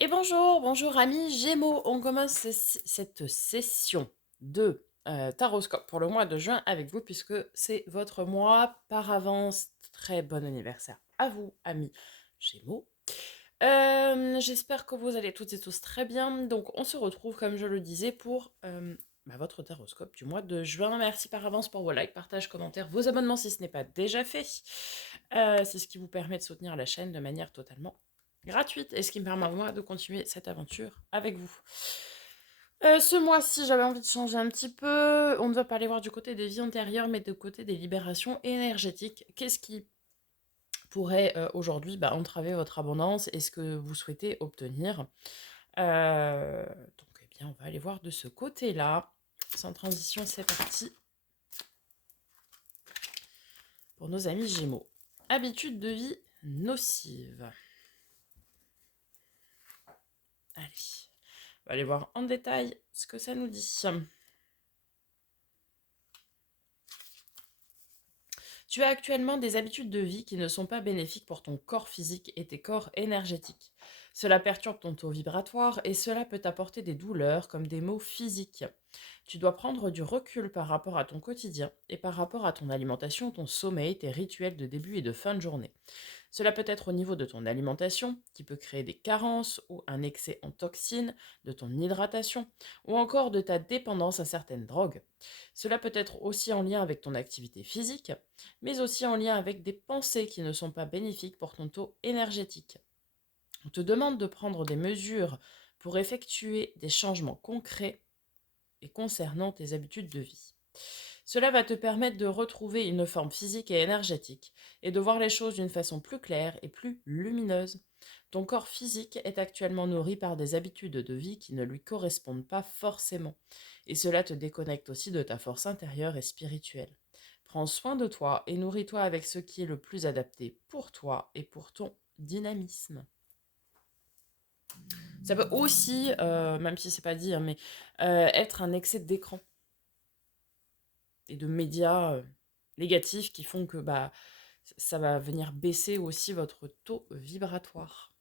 Et bonjour, bonjour amis Gémeaux. On commence cette session de Taroscope pour le mois de juin avec vous puisque c'est votre mois par avance. Très bon anniversaire à vous, amis Gémeaux. J'espère que vous allez toutes et tous très bien. Donc on se retrouve, comme je le disais, pour votre Taroscope du mois de juin. Merci par avance pour vos likes, partages, commentaires, vos abonnements si ce n'est pas déjà fait. C'est ce qui vous permet de soutenir la chaîne de manière totalement gratuite et ce qui me permet à moi de continuer cette aventure avec vous. Ce mois-ci, j'avais envie de changer un petit peu. On ne va pas aller voir du côté des vies antérieures, mais du côté des libérations énergétiques. Qu'est-ce qui pourrait aujourd'hui entraver votre abondance et ce que vous souhaitez obtenir? Donc, eh bien, on va aller voir de ce côté-là. Sans transition, c'est parti pour nos amis Gémeaux. Habitude de vie nocive. Allez, on va aller voir en détail ce que ça nous dit. Tu as actuellement des habitudes de vie qui ne sont pas bénéfiques pour ton corps physique et tes corps énergétiques. Cela perturbe ton taux vibratoire et cela peut t'apporter des douleurs comme des maux physiques. Tu dois prendre du recul par rapport à ton quotidien et par rapport à ton alimentation, ton sommeil, tes rituels de début et de fin de journée. Cela peut être au niveau de ton alimentation, qui peut créer des carences ou un excès en toxines, de ton hydratation, ou encore de ta dépendance à certaines drogues. Cela peut être aussi en lien avec ton activité physique, mais aussi en lien avec des pensées qui ne sont pas bénéfiques pour ton taux énergétique. On te demande de prendre des mesures pour effectuer des changements concrets et concernant tes habitudes de vie. Cela va te permettre de retrouver une forme physique et énergétique et de voir les choses d'une façon plus claire et plus lumineuse. Ton corps physique est actuellement nourri par des habitudes de vie qui ne lui correspondent pas forcément et cela te déconnecte aussi de ta force intérieure et spirituelle. Prends soin de toi et nourris-toi avec ce qui est le plus adapté pour toi et pour ton dynamisme. Ça peut aussi, même si c'est pas dit, hein, mais être un excès d'écran et de médias négatifs qui font que ça va venir baisser aussi votre taux vibratoire.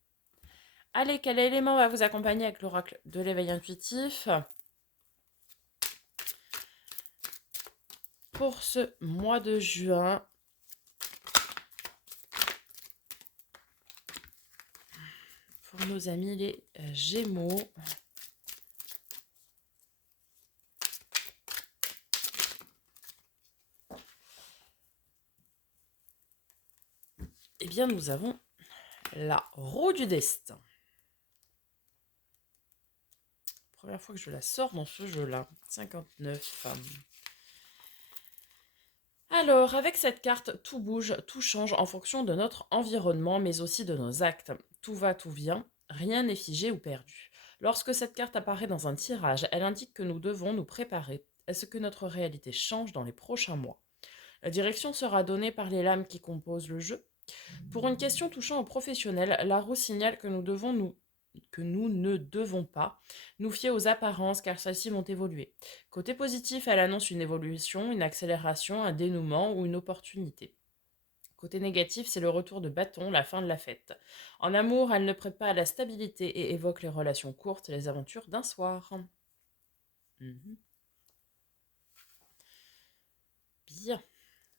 Allez, quel élément va vous accompagner avec l'oracle de l'éveil intuitif pour ce mois de juin? Pour nos amis les Gémeaux. Eh bien, nous avons la roue du destin. Première fois que je la sors dans ce jeu-là. 59. Alors, avec cette carte, tout bouge, tout change en fonction de notre environnement, mais aussi de nos actes. Tout va, tout vient, rien n'est figé ou perdu. Lorsque cette carte apparaît dans un tirage, elle indique que nous devons nous préparer à ce que notre réalité change dans les prochains mois. La direction sera donnée par les lames qui composent le jeu. Pour une question touchant au professionnel, la roue signale que nous ne devons pas nous fier aux apparences car celles-ci vont évoluer. Côté positif, elle annonce une évolution, une accélération, un dénouement ou une opportunité. Côté négatif, c'est le retour de bâton, la fin de la fête. En amour, elle ne prête pas à la stabilité et évoque les relations courtes, les aventures d'un soir. Mhm. Bien,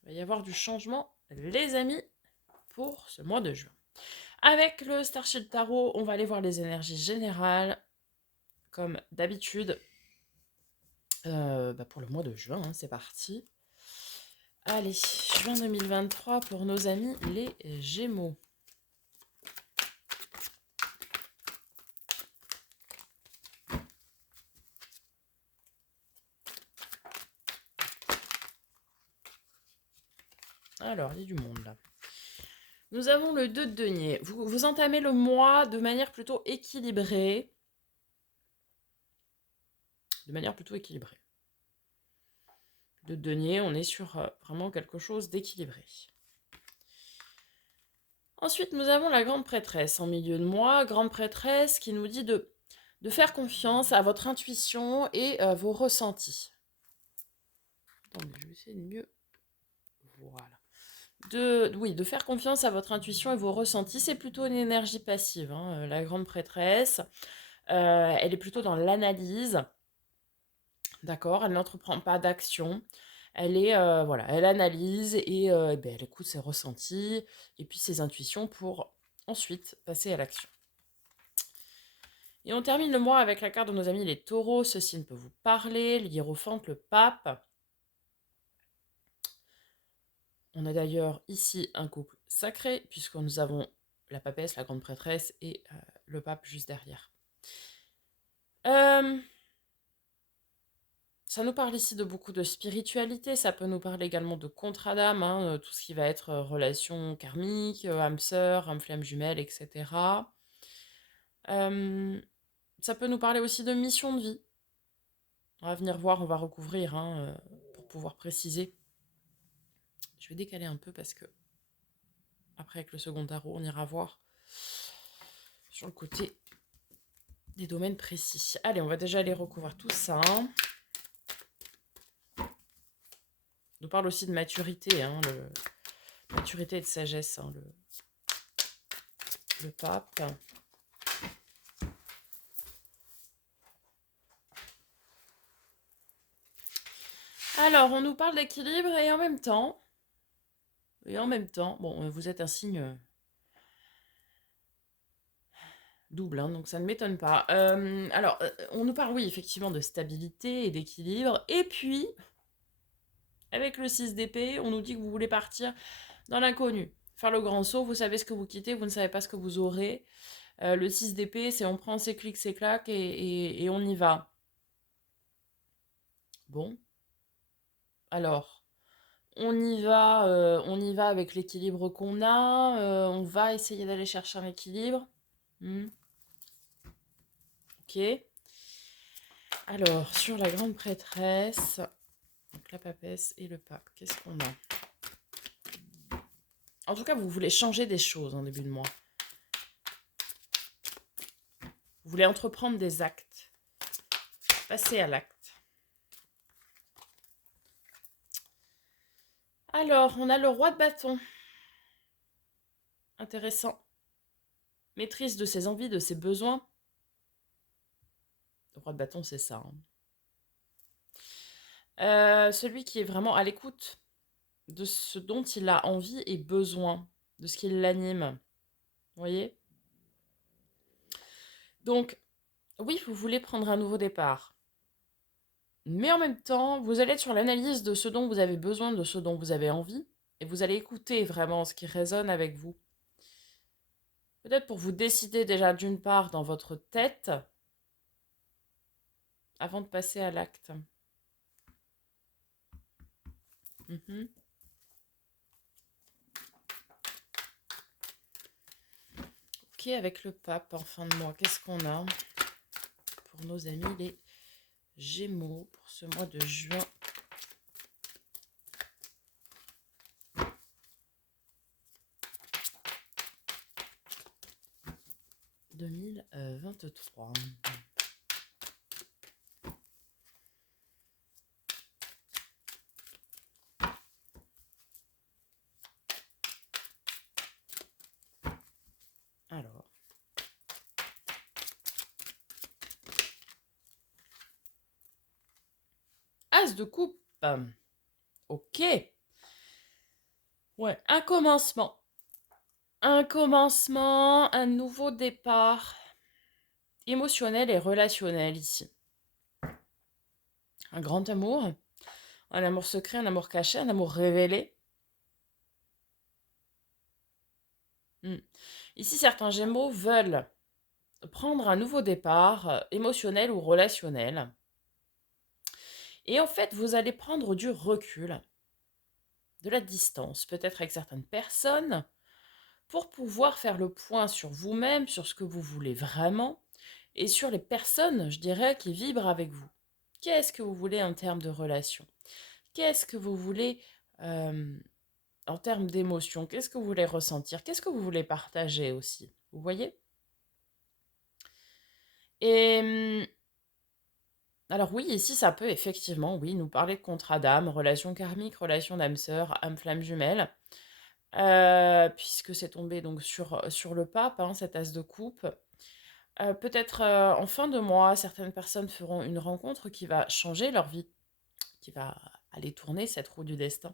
il va y avoir du changement, les amis, pour ce mois de juin. Avec le Starship Tarot, on va aller voir les énergies générales, comme d'habitude, pour le mois de juin, hein, c'est parti. Allez, juin 2023 pour nos amis les Gémeaux. Alors, il y a du monde là. Nous avons le 2 de denier. Vous entamez le mois de manière plutôt équilibrée. De manière plutôt équilibrée. Le 2 de denier, on est sur vraiment quelque chose d'équilibré. Ensuite, nous avons la grande prêtresse en milieu de mois. Grande prêtresse qui nous dit de faire confiance à votre intuition et vos ressentis. Attendez, je vais essayer de mieux. Voilà. Oui, de faire confiance à votre intuition et vos ressentis. C'est plutôt une énergie passive, hein, la grande prêtresse. Elle est plutôt dans l'analyse, d'accord? Elle n'entreprend pas d'action. Elle est, voilà, elle analyse et beh, elle écoute ses ressentis et puis ses intuitions pour ensuite passer à l'action. Et on termine le mois avec la carte de nos amis les taureaux. Ce signe peut vous parler, le hiérophante, le pape. On a d'ailleurs ici un couple sacré, puisque nous avons la papesse, la grande prêtresse, et le pape juste derrière. Euh, Ça nous parle ici de beaucoup de spiritualité, ça peut nous parler également de contrat d'âme, hein, tout ce qui va être relation karmique, âme sœur, âme flamme jumelle, etc. Euh, Ça peut nous parler aussi de mission de vie. On va venir voir, on va recouvrir, hein, pour pouvoir préciser. Je vais décaler un peu parce que après avec le second tarot, on ira voir sur le côté des domaines précis. Allez, on va déjà aller recouvrir tout ça. On nous parle aussi de maturité, hein, maturité et de sagesse, hein, le pape. Alors, on nous parle d'équilibre et en même temps, bon, vous êtes un signe double, hein, donc ça ne m'étonne pas. Alors, on nous parle, oui, effectivement, de stabilité et d'équilibre. Et puis, avec le 6 d'épée, on nous dit que vous voulez partir dans l'inconnu. Faire le grand saut, vous savez ce que vous quittez, vous ne savez pas ce que vous aurez. Le 6 d'épée, c'est on prend ses clics, ses claques et on y va. Bon, alors, on y va avec l'équilibre qu'on a, on va essayer d'aller chercher un équilibre. Ok. Alors, sur la grande prêtresse, donc la papesse et le pape, qu'est-ce qu'on a? En tout cas, vous voulez changer des choses en début de mois. Vous voulez entreprendre des actes. Passer à l'acte. Alors, on a le roi de bâton. Intéressant. Maîtrise de ses envies, de ses besoins. Le roi de bâton, c'est ça, hein. Celui qui est vraiment à l'écoute de ce dont il a envie et besoin, de ce qui l'anime. Vous voyez? Donc, oui, vous voulez prendre un nouveau départ. Mais en même temps, vous allez être sur l'analyse de ce dont vous avez besoin, de ce dont vous avez envie, et vous allez écouter vraiment ce qui résonne avec vous. Peut-être pour vous décider déjà d'une part dans votre tête, avant de passer à l'acte. Mhm. Ok, avec le pape en fin de mois, qu'est-ce qu'on a pour nos amis les Gémeaux pour ce mois de juin 2023. Alors, As de coupe. Ok. Ouais, un commencement. Un commencement, un nouveau départ émotionnel et relationnel ici. Un grand amour, un amour secret, un amour caché, un amour révélé. Ici, certains Gémeaux veulent prendre un nouveau départ émotionnel ou relationnel. Et en fait, vous allez prendre du recul, de la distance, peut-être avec certaines personnes, pour pouvoir faire le point sur vous-même, sur ce que vous voulez vraiment, et sur les personnes, je dirais, qui vibrent avec vous. Qu'est-ce que vous voulez en termes de relation? Qu'est-ce que vous voulez en termes d'émotion? Qu'est-ce que vous voulez ressentir? Qu'est-ce que vous voulez partager aussi? Vous voyez? Et alors oui, ici, ça peut effectivement, oui, nous parler de contrat d'âme, relation karmique, relation d'âme sœur, âme flamme jumelle. puisque c'est tombé donc sur le pape, hein, cet as de coupe. Peut-être, en fin de mois, certaines personnes feront une rencontre qui va changer leur vie, qui va aller tourner cette roue du destin.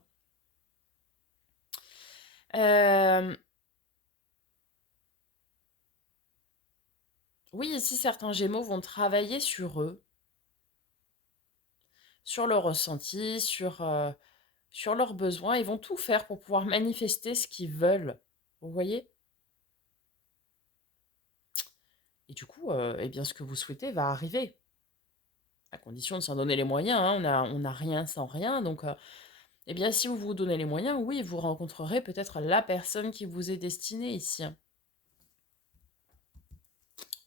Hem, oui, ici, certains Gémeaux vont travailler sur eux, sur leur ressenti, sur leurs besoins. Ils vont tout faire pour pouvoir manifester ce qu'ils veulent. Vous voyez? Et du coup, eh bien, ce que vous souhaitez va arriver, à condition de s'en donner les moyens, hein. On a rien sans rien, donc eh bien, si vous vous donnez les moyens, oui, vous rencontrerez peut-être la personne qui vous est destinée ici.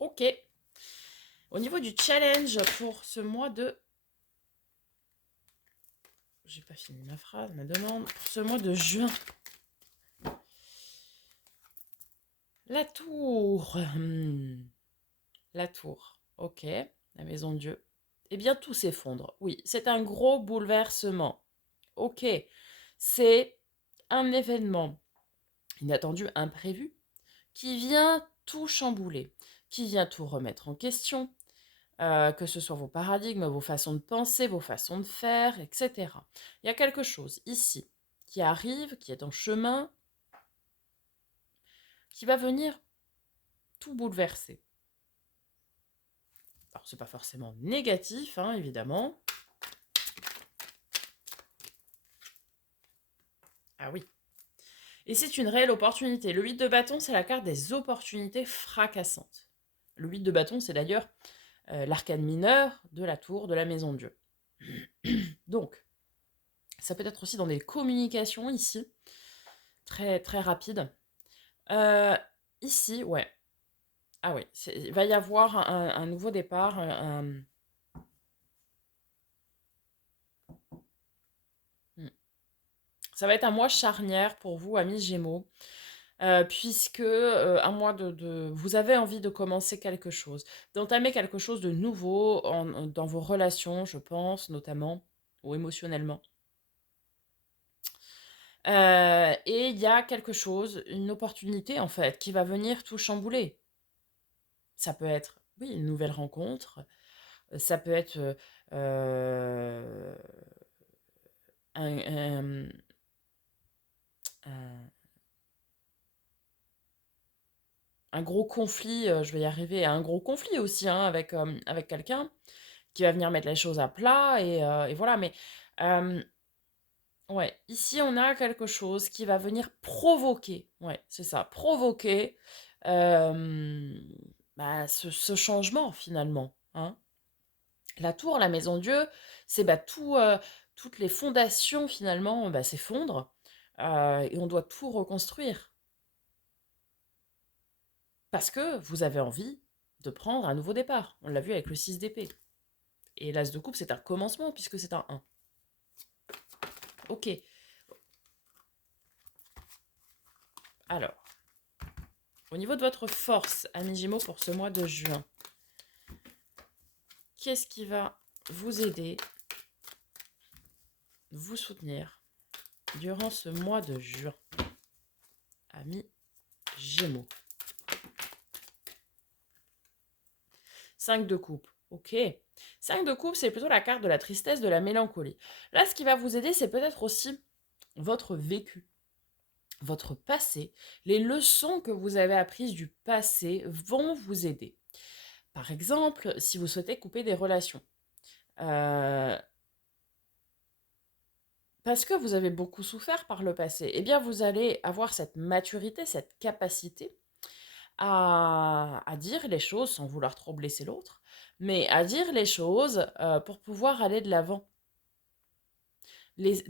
OK. Au niveau du challenge pour ce mois de... J'ai pas fini ma phrase, ma demande. Pour ce mois de juin. La tour. La tour. OK. La maison de Dieu. Eh bien, tout s'effondre. Oui, c'est un gros bouleversement. OK. C'est un événement inattendu, imprévu, qui vient tout chambouler, qui vient tout remettre en question, que ce soit vos paradigmes, vos façons de penser, vos façons de faire, etc. Il y a quelque chose ici qui arrive, qui est en chemin, qui va venir tout bouleverser. Alors, c'est pas forcément négatif, hein, évidemment. Ah oui. Et c'est une réelle opportunité. Le 8 de bâton, c'est la carte des opportunités fracassantes. Le 8 de bâton, c'est d'ailleurs l'arcane mineur de la tour de la maison de Dieu. Donc, ça peut être aussi dans des communications ici, très, très rapides. Euh, Ici, ouais. Ah oui, il va y avoir un nouveau départ. Ça va être un mois charnière pour vous, amis Gémeaux, puisque un mois vous avez envie de commencer quelque chose, d'entamer quelque chose de nouveau dans vos relations, je pense, notamment, ou émotionnellement. Et il y a quelque chose, une opportunité en fait, qui va venir tout chambouler. Ça peut être, oui, une nouvelle rencontre, ça peut être euh, un, un- un gros conflit, je vais y arriver, un gros conflit aussi hein, avec quelqu'un qui va venir mettre les choses à plat et voilà. Mais euh, ouais, ici on a quelque chose qui va venir provoquer, ouais, c'est ça, provoquer euh, ce changement finalement, hein. La tour, la maison Dieu, c'est toutes les fondations finalement s'effondrent et on doit tout reconstruire parce que vous avez envie de prendre un nouveau départ. On l'a vu avec le 6 d'épée. Et l'as de coupe, c'est un commencement puisque c'est un 1. Ok, alors, au niveau de votre force, amis Gémeaux, pour ce mois de juin, qu'est-ce qui va vous aider, vous soutenir durant ce mois de juin, amis Gémeaux? 5 de coupe, ok. 5 de coupe, c'est plutôt la carte de la tristesse, de la mélancolie. Là, ce qui va vous aider, c'est peut-être aussi votre vécu, votre passé. Les leçons que vous avez apprises du passé vont vous aider. Par exemple, si vous souhaitez couper des relations, euh, parce que vous avez beaucoup souffert par le passé, eh bien vous allez avoir cette maturité, cette capacité à dire les choses sans vouloir trop blesser l'autre, mais à dire les choses pour pouvoir aller de l'avant.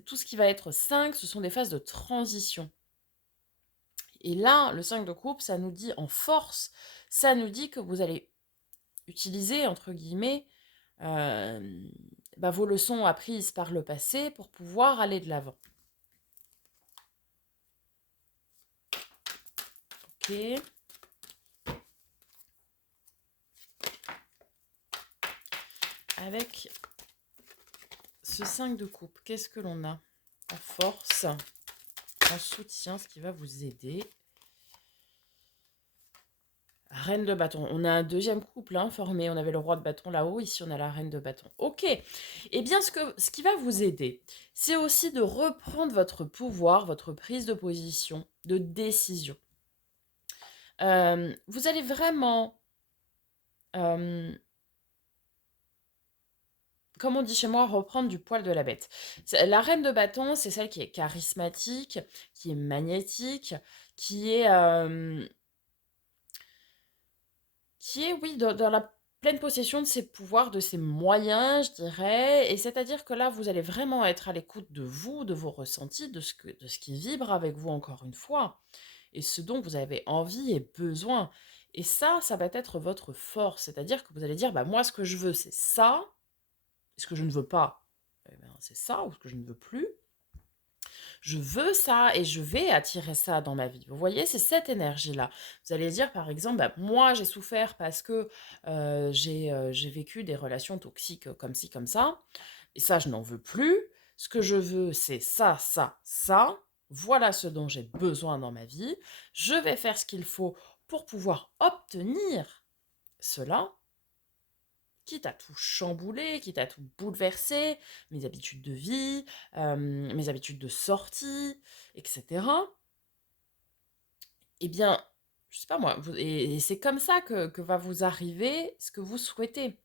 Tout ce qui va être 5, ce sont des phases de transition. Et là, le 5 de coupe, ça nous dit en force, ça nous dit que vous allez utiliser, entre guillemets, euh, vos leçons apprises par le passé pour pouvoir aller de l'avant. Ok. Avec ce 5 de coupe, qu'est-ce que l'on a en force? en soutien, ce qui va vous aider. Reine de bâton. On a un deuxième couple formé. On avait le roi de bâton là-haut. Ici, on a la reine de bâton. Ok. Eh bien, ce qui va vous aider, c'est aussi de reprendre votre pouvoir, votre prise de position, de décision. Vous allez vraiment, euh, comme on dit chez moi, reprendre du poil de la bête. La reine de bâton, c'est celle qui est charismatique, qui est magnétique, qui est, euh, oui, dans la pleine possession de ses pouvoirs, de ses moyens, je dirais. Et c'est-à-dire que là, vous allez vraiment être à l'écoute de vous, de vos ressentis, de ce qui vibre avec vous, encore une fois, et ce dont vous avez envie et besoin. Et ça va être votre force. C'est-à-dire que vous allez dire, bah, moi, ce que je veux, c'est ça. Et ce que je ne veux pas, eh ben, c'est ça, ou ce que je ne veux plus. Je veux ça et je vais attirer ça dans ma vie. Vous voyez, c'est cette énergie-là. Vous allez dire, par exemple, bah, moi, j'ai souffert parce que j'ai vécu des relations toxiques comme ci, comme ça. Et ça, je n'en veux plus. Ce que je veux, c'est ça, ça, ça. Voilà ce dont j'ai besoin dans ma vie. Je vais faire ce qu'il faut pour pouvoir obtenir cela, quitte à tout chambouler, quitte à tout bouleverser, mes habitudes de vie, mes habitudes de sortie, etc. Eh bien, je sais pas moi, et c'est comme ça que va vous arriver ce que vous souhaitez.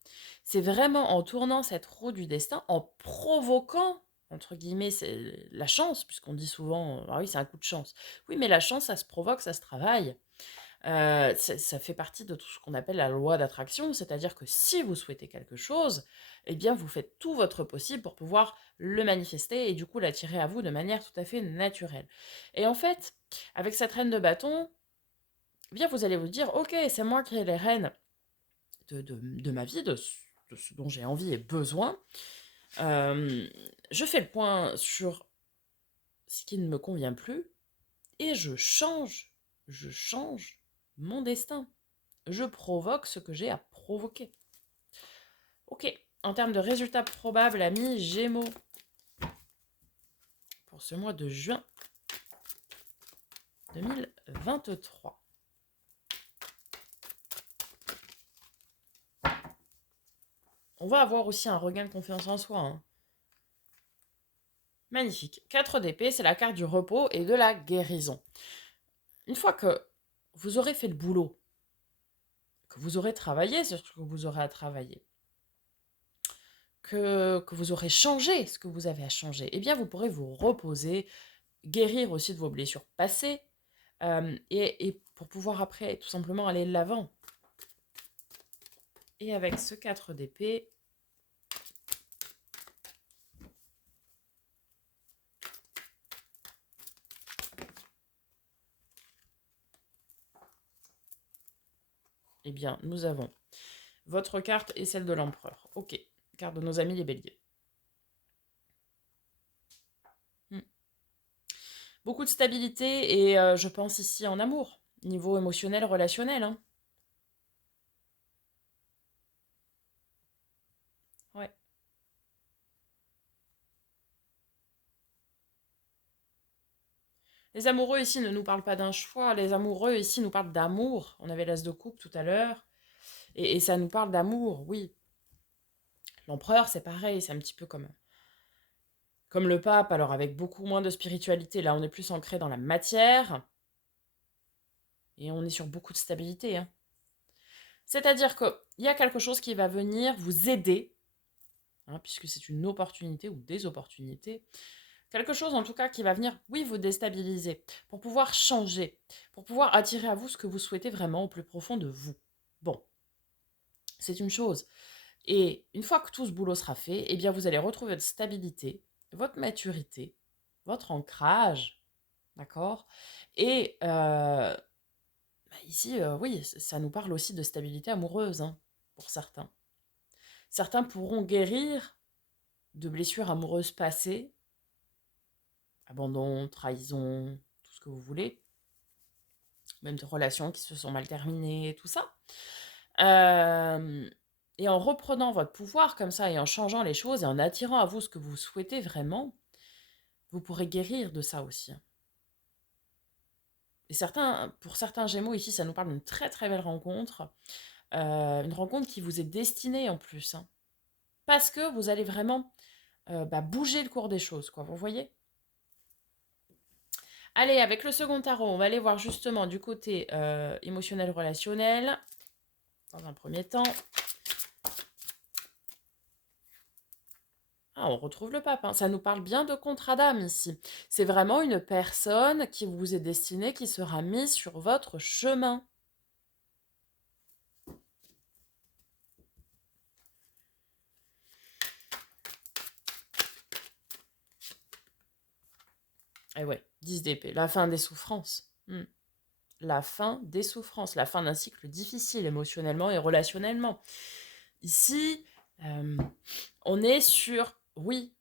C'est vraiment en tournant cette roue du destin, en provoquant, entre guillemets, c'est la chance, puisqu'on dit souvent, ah oui, c'est un coup de chance. Oui, mais la chance, ça se provoque, ça se travaille. Ça fait partie de tout ce qu'on appelle la loi d'attraction, c'est-à-dire que si vous souhaitez quelque chose, eh bien vous faites tout votre possible pour pouvoir le manifester et du coup l'attirer à vous de manière tout à fait naturelle. Et en fait, avec cette reine de bâton, eh bien vous allez vous dire, ok, c'est moi qui ai les rênes de ma vie, de ce dont j'ai envie et besoin. Je fais le point sur ce qui ne me convient plus et je change mon destin. Je provoque ce que j'ai à provoquer. Ok, en termes de résultats probables, amis Gémeaux, pour ce mois de juin 2023. On va avoir aussi un regain de confiance en soi. Magnifique. 4 d'épée, c'est la carte du repos et de la guérison. Une fois que vous aurez fait le boulot, que vous aurez travaillé sur ce que vous aurez à travailler, que vous aurez changé ce que vous avez à changer, eh bien vous pourrez vous reposer, guérir aussi de vos blessures passées, et pour pouvoir après tout simplement aller de l'avant. Et avec ce 4 d'épée, eh bien nous avons votre carte et celle de l'empereur. Ok, carte de nos amis les béliers. Beaucoup de stabilité et je pense ici en amour, niveau émotionnel, relationnel. Ouais. Les amoureux ici ne nous parlent pas d'un choix, les amoureux ici nous parlent d'amour. On avait l'as de coupe tout à l'heure, et ça nous parle d'amour, oui. L'empereur, c'est pareil, c'est un petit peu comme le pape, alors avec beaucoup moins de spiritualité. Là, on est plus ancré dans la matière, et on est sur beaucoup de stabilité. C'est-à-dire qu'il y a quelque chose qui va venir vous aider, puisque c'est une opportunité ou des opportunités. Quelque chose en tout cas qui va venir, oui, vous déstabiliser, pour pouvoir changer, pour pouvoir attirer à vous ce que vous souhaitez vraiment au plus profond de vous. Bon, c'est une chose. Et une fois que tout ce boulot sera fait, eh bien vous allez retrouver votre stabilité, votre maturité, votre ancrage, d'accord. Et ici, oui, ça nous parle aussi de stabilité amoureuse, pour certains. Certains pourront guérir de blessures amoureuses passées, abandon, trahison, tout ce que vous voulez, même de relations qui se sont mal terminées, tout ça. Et en reprenant votre pouvoir comme ça, et en changeant les choses, et en attirant à vous ce que vous souhaitez vraiment, vous pourrez guérir de ça aussi. Et pour certains Gémeaux, ici, ça nous parle d'une très très belle rencontre. Une rencontre qui vous est destinée en plus, hein. Parce que vous allez vraiment bouger le cours des choses, quoi, vous voyez? Allez, avec le second tarot, on va aller voir justement du côté émotionnel relationnel, dans un premier temps. Ah, on retrouve le pape, hein. Ça nous parle bien de contrat d'âme ici. C'est vraiment une personne qui vous est destinée, qui sera mise sur votre chemin. Et ouais, 10 d'épée, la fin des souffrances. La fin des souffrances, la fin d'un cycle difficile émotionnellement et relationnellement. Ici, on est sur, oui,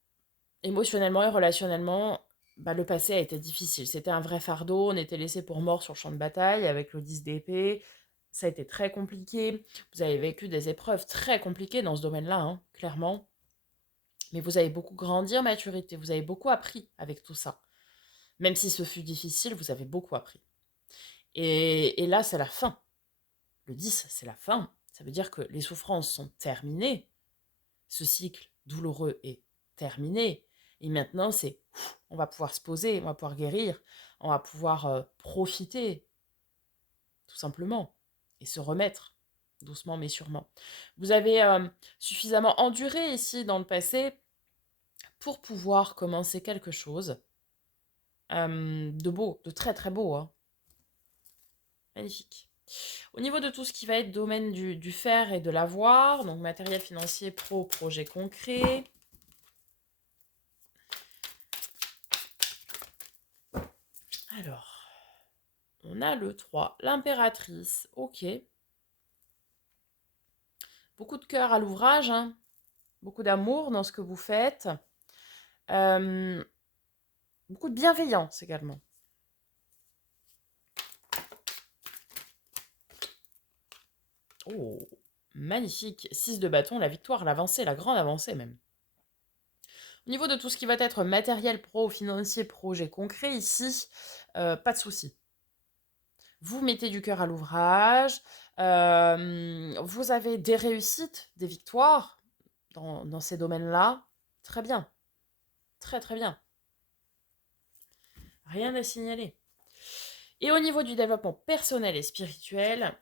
émotionnellement et relationnellement, le passé a été difficile. C'était un vrai fardeau, on était laissé pour mort sur le champ de bataille avec le 10 d'épée. Ça a été très compliqué. Vous avez vécu des épreuves très compliquées dans ce domaine-là, hein, clairement. Mais vous avez beaucoup grandi en maturité, vous avez beaucoup appris avec tout ça. Même si ce fut difficile, vous avez beaucoup appris. Et là, c'est la fin. Le 10, c'est la fin. Ça veut dire que les souffrances sont terminées. Ce cycle douloureux est terminé. Et maintenant, on va pouvoir se poser, on va pouvoir guérir, on va pouvoir profiter, tout simplement, et se remettre, doucement mais sûrement. Vous avez suffisamment enduré ici dans le passé pour pouvoir commencer quelque chose de beau, de très très beau, hein. Magnifique. Au niveau de tout ce qui va être domaine du faire et de l'avoir, donc matériel financier, projet concret. Alors, on a le 3, l'impératrice, ok. Beaucoup de cœur à l'ouvrage, hein. Beaucoup d'amour dans ce que vous faites. Euh, Beaucoup de bienveillance également. Oh, magnifique. 6 de bâton, la victoire, l'avancée, la grande avancée même. Au niveau de tout ce qui va être matériel financier, projet concret, ici, pas de souci. Vous mettez du cœur à l'ouvrage, vous avez des réussites, des victoires dans ces domaines-là. Très bien, très très bien. Rien à signaler. Et au niveau du développement personnel et spirituel,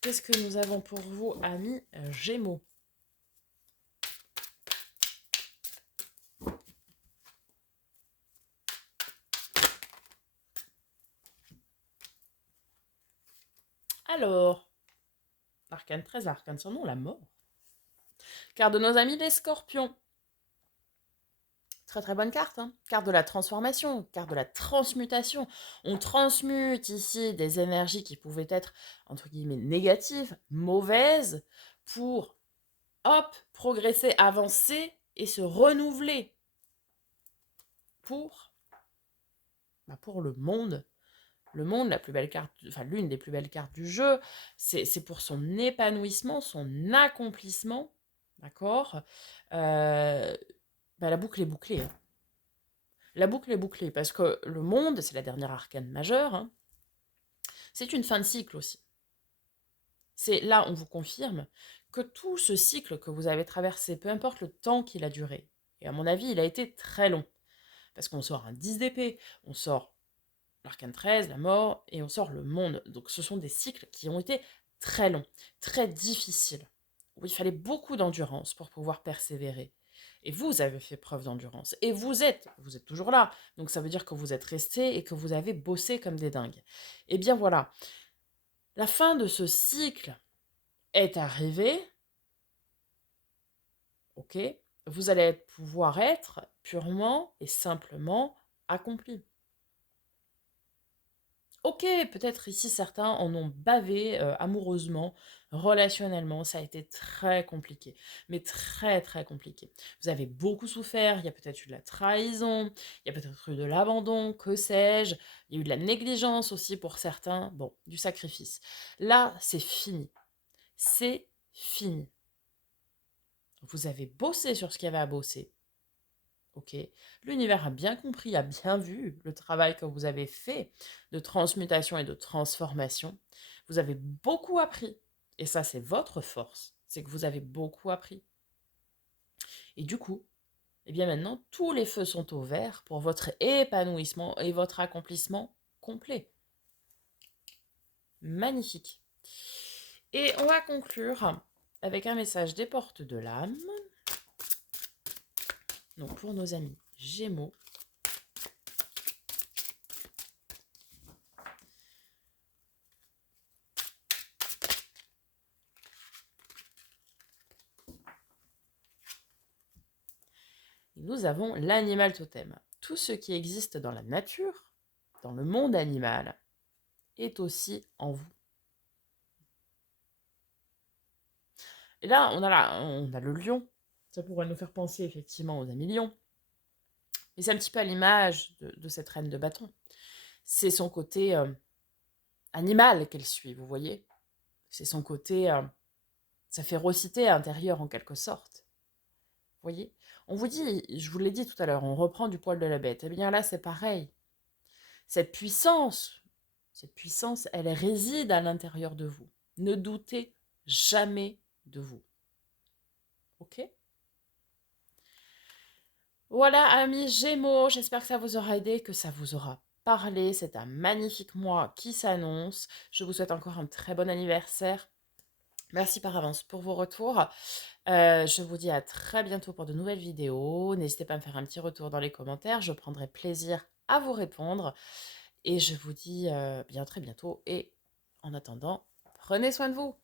qu'est-ce que nous avons pour vous, amis Gémeaux? Alors, l'arcane 13, l'arcane sans nom, la mort. Carte de nos amis les scorpions. Très très bonne carte, hein. Carte de la transformation, carte de la transmutation. On transmute ici des énergies qui pouvaient être, entre guillemets, négatives, mauvaises, pour, hop, progresser, avancer et se renouveler pour, pour le monde. Le monde, la plus belle carte, enfin l'une des plus belles cartes du jeu, c'est pour son épanouissement, son accomplissement, d'accord. La boucle est bouclée, hein. La boucle est bouclée parce que le monde, c'est la dernière arcane majeure, hein, c'est une fin de cycle aussi. C'est là, on vous confirme que tout ce cycle que vous avez traversé, peu importe le temps qu'il a duré, et à mon avis, il a été très long, parce qu'on sort un 10 d'épée, on sort l'arcane 13, la mort, et on sort le monde. Donc ce sont des cycles qui ont été très longs, très difficiles, où il fallait beaucoup d'endurance pour pouvoir persévérer. Et vous avez fait preuve d'endurance. Et vous êtes toujours là. Donc ça veut dire que vous êtes resté et que vous avez bossé comme des dingues. Et bien voilà, la fin de ce cycle est arrivée, ok. Vous allez pouvoir être purement et simplement accompli. Ok, peut-être ici certains en ont bavé amoureusement, relationnellement, ça a été très compliqué, mais très très compliqué. Vous avez beaucoup souffert, il y a peut-être eu de la trahison, il y a peut-être eu de l'abandon, que sais-je, il y a eu de la négligence aussi pour certains, bon, du sacrifice. Là, c'est fini, c'est fini. Vous avez bossé sur ce qu'il y avait à bosser. OK. L'univers a bien compris, a bien vu le travail que vous avez fait de transmutation et de transformation. Vous avez beaucoup appris et ça, c'est votre force, c'est que vous avez beaucoup appris et du coup, eh bien maintenant, tous les feux sont au vert pour votre épanouissement et votre accomplissement complet. Magnifique. Et on va conclure avec un message des portes de l'âme. Donc pour nos amis Gémeaux, nous avons l'animal totem. Tout ce qui existe dans la nature, dans le monde animal, est aussi en vous. Et là, on a le lion. Ça pourrait nous faire penser effectivement aux amis lions. Et c'est un petit peu à l'image de cette reine de bâton. C'est son côté animal qu'elle suit, vous voyez. C'est son côté, sa férocité intérieure en quelque sorte. Vous voyez. On vous dit, je vous l'ai dit tout à l'heure, on reprend du poil de la bête. Eh bien là, c'est pareil. Cette puissance, elle réside à l'intérieur de vous. Ne doutez jamais de vous. Ok? Voilà, amis Gémeaux, j'espère que ça vous aura aidé, que ça vous aura parlé. C'est un magnifique mois qui s'annonce. Je vous souhaite encore un très bon anniversaire. Merci par avance pour vos retours. Je vous dis à très bientôt pour de nouvelles vidéos. N'hésitez pas à me faire un petit retour dans les commentaires. Je prendrai plaisir à vous répondre. Et je vous dis bien très bientôt. Et en attendant, prenez soin de vous.